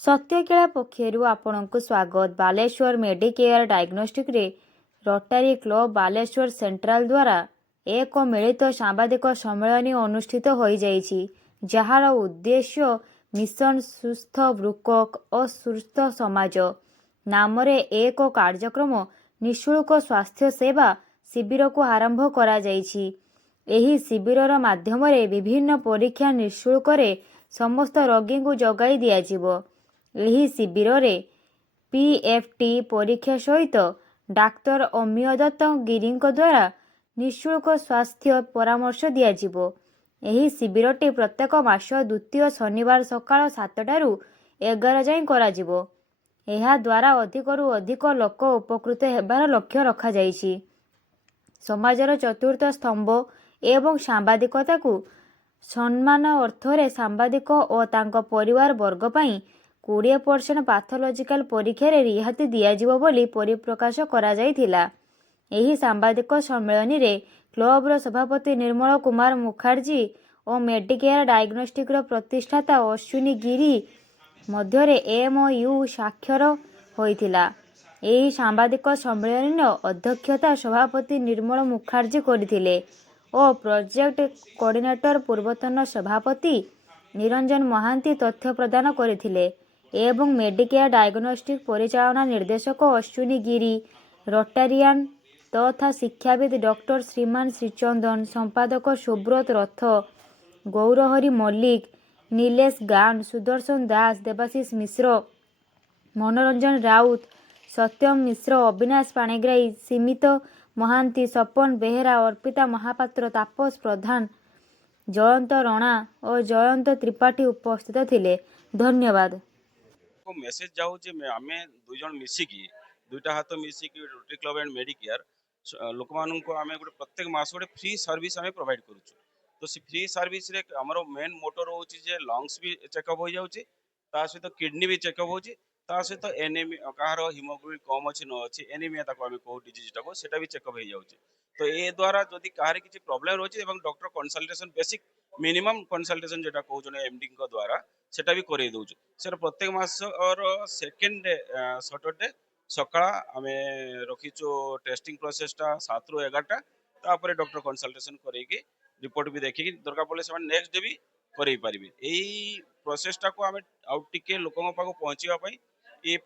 सत्यकेला पक्षरु आपणको स्वागत। Baleshwar Medicare diagnostic रे रोटारी club Baleshwar central द्वारा एक मिलित सांबादिक सम्मेलन अनुष्ठित हो जाइछि, जार उद्देश्य मिशन सुस्थ वृकक और सुस्थ समाज नाम रे एक कार्यक्रम निःशुल्क स्वास्थ्य सेवा शिविर को आरंभ करा जाइछि। एही शिविरर माध्यम रे विभिन्न परीक्षा निःशुल्क रे समस्त रोगी को जगाई दियाजिवो। एही शिविर रे पीएफटी परीक्षा सहित डाक्तर अमिय दत्त गिरी द्वारा निःशुल्क स्वास्थ्य परामर्श दियाजिवो। एही शिविरटी प्रत्येक मास द्वितीय शनिवार सकाळ 7टारू 11 जाए कराजिवो। एहा द्वारा अधिकरू अधिक लोक उपकृत हेबार लक्ष्य रखा जाइछि। समाजर चतुर्थ स्तंभ एवं सांबादिकता को सम्मान अर्थरे सांबादिक और तांको परिवार वर्ग पई 20% पाथोलॉजिकल परीक्षा रे रिहाती दियाजिवो बोली परिप्रकाश करा जाइथिला। एही सांबादिक सम्मेलन रे क्लब रो सभापति निर्मल कुमार मुखर्जी और मेडिकेयर डायग्नोस्टिक रो प्रतिष्ठाता अश्विनी गिरी मध्यरे एमओयू स्वाक्षर होइथिला। एही सांबादिक सम्मेलन अध्यक्षता सभापति निर्मल मुखर्जी करथिले और प्रोजेक्ट कोऑर्डिनेटर पूर्वतन सभापति निरंजन महांती तथ्य प्रदान करथिले एवं मेडिकेयर डायग्नोस्टिक परिचालना निर्देशक अश्विनी गिरी, रोटारियन तथा शिक्षाविद डॉक्टर श्रीमान श्रीचंदन, संपादक सुब्रत रथ, गौरहरि मल्लिक, नीलेश गान, सुदर्शन दास, देवाशीष मिश्र, मनोरंजन राउत, सत्यम मिश्र, अविनाश पाणिग्राही, सीमित महांती, सपन बेहेरा, अर्पिता महापात्र, तापस प्रधान, जयंत राणा और जयंत त्रिपाठी उपस्थित थिले। धन्यवाद। मेसेज जाऊ जे आमे दुई जन मिसिकी दुईटा हाथ मिसिकी रोटरी क्लब एंड मेडिकेयर लोक मानन को आमे गोटे प्रत्येक मास गोटे फ्री सर्विस आमे प्रोवाइड करूछु। तो से फ्री सर्विस रे हमरो मेन मोटर होची जे लंग्स भी चेकअप हो जाउची, ता सहित किडनी भी चेकअप होची, ता सहित एनीमिया कहार हीमोग्लोबिन कम अछि न अछि एनीमिया ताको आमे को डिजीज ताको सेटा भी चेकअप हो जाउची। तो ए द्वारा जदि कहार किछि प्रॉब्लम होची एवं doctor consultation basic minimum consultation जेटा कहू जने एमडी को द्वारा सेटा भी करे दउछु। सर प्रत्येक मास और सेकेंड सैटरडे सकाळ आमे रखिछु टेस्टिंग प्रोसेसटा 7 ରୁ 11टा, तापर डॉक्टर कंसल्टेशन करेकी रिपोर्ट भी देखिकी दरकार पड़े से नेक्स्ट डे भी करई पारिबे। एई प्रोसेसटा को आमे आउट टिके लोकन पाको पहुंचीबा पई ए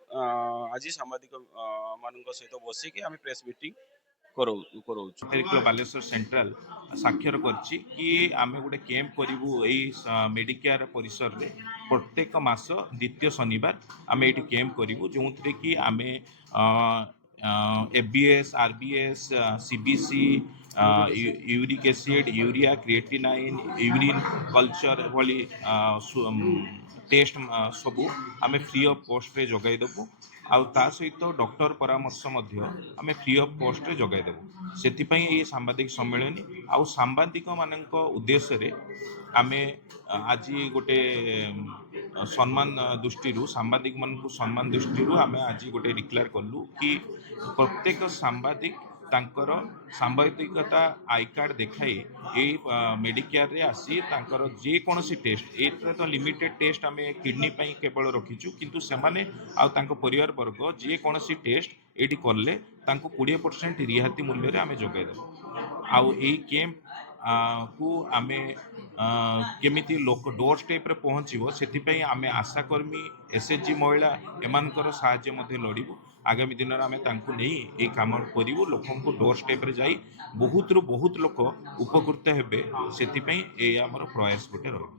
आज सांबादिक मानन सहित बसी कि आमे press meeting club Baleshwar central साक्षर करछि कि आमे गोटे कैंप करिवु एई मेडिकेयर परिसर रे प्रत्येक मास द्वितीय शनिवार आमे एटी कैंप करिवु जोंथरे कि आमे FBS RBS CBC uric acid urea creatinine urine culture भली टेस्ट सबू आमे फ्री ऑफ कॉस्ट रे जगाई देबु आउ ता सहित डॉक्टर परामर्श मध्य आमे फ्री ऑफ कॉस्ट रे जगाई देबु। सेतिपई ये सांबादिक सम्मेलन आउ सांबादिक मानक उद्देश्य रे आमे आज गोटे सम्मान दृष्टि सांबादिक मानक सम्मान दृष्टि आमे आज गोटे डिक्लेयर कलु कि प्रत्येक सांबादिक तांकर सांबादिकता आई कार्ड देखाई ए मेडिकेयर रे आसी तांकर जे कोनोसी टेस्ट एतरे तो लिमिटेड टेस्ट आमे किडनी पई केवल रखिछु किंतु सेमाने आ तांको परिवार वर्ग जे कोनोसी टेस्ट एटी करले तांको 20% रिहाती मूल्य रे आमे जोगाई देबो। आउ एई कैंप को आमे केमिति लोक डोर स्टेप रे पहुँचो से आमे आशाकर्मी एसएचजी महिला एमानकर साहाय्य मध्य लड़िबू। आगामी दिन में आमे तांको नहीं ए काम करिवु लोकन को डोर स्टेप रे जाई बहुत रु बहुत लोक उपकृत हेबे सेति पई ए हमर प्रयास गोटे रही।